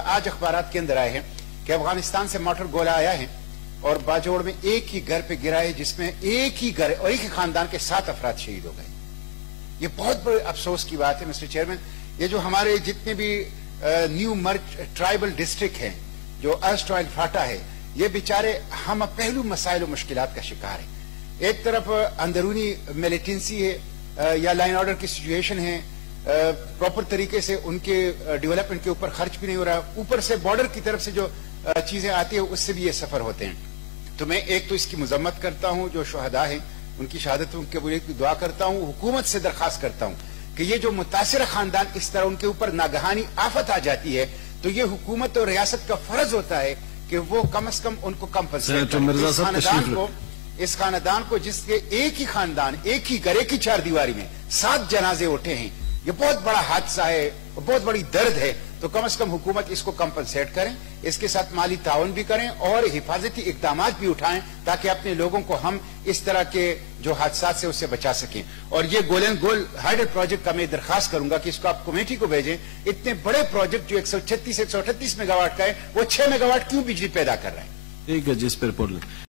आज अखबारात के अंदर आए हैं कि अफगानिस्तान से मोटर गोला आया है और बाजोड़ में एक ही घर पे गिरा है, जिसमें एक ही घर और एक ही खानदान के 7 अफराद शहीद हो गए। ये बहुत बड़े अफसोस की बात है मिस्टर चेयरमैन। ये जो हमारे जितने भी न्यू मर्ज ट्राइबल डिस्ट्रिक्ट हैं, जो अर्स्टवाइल फाटा है, ये बेचारे हम पहलू मसाइल और मुश्किलात का शिकार है। एक तरफ अंदरूनी मिलिटेंसी है या लाइन ऑर्डर की सिचुएशन है, प्रॉपर तरीके से उनके डेवलपमेंट के ऊपर खर्च भी नहीं हो रहा, ऊपर से बॉर्डर की तरफ से जो चीजें आती है उससे भी ये सफर होते हैं। तो मैं एक तो इसकी मजम्मत करता हूं, जो शहदा हैं उनकी शहादतों के कबूलियत की दुआ करता हूं। हुकूमत से दरखास्त करता हूं कि ये जो मुतासिर खानदान इस तरह उनके ऊपर नागहानी आफत आ जाती है, तो ये हुकूमत और रियासत का फर्ज होता है कि वो कम से कम उनको कंपनसेट करें। इस खानदान को जिसके एक ही खानदान, एक ही घर, एक ही 4 दीवारी में 7 जनाजे उठे हैं, ये बहुत बड़ा हादसा है, बहुत बड़ी दर्द है। तो कम से कम हुकूमत इसको कंपनसेट करें, इसके साथ माली ताउन भी करें और हिफाजती इकदाम भी उठाएं, ताकि अपने लोगों को हम इस तरह के जो हादसा से उससे बचा सकें। और ये गोल्डन गोल हाइडल प्रोजेक्ट का मैं दरखास्त करूंगा कि इसको आप कमेटी को भेजें। इतने बड़े प्रोजेक्ट जो 136 138 मेगावाट का है, वो 6 मेगावाट क्यों बिजली पैदा कर रहे हैं? ठीक है, जिस पर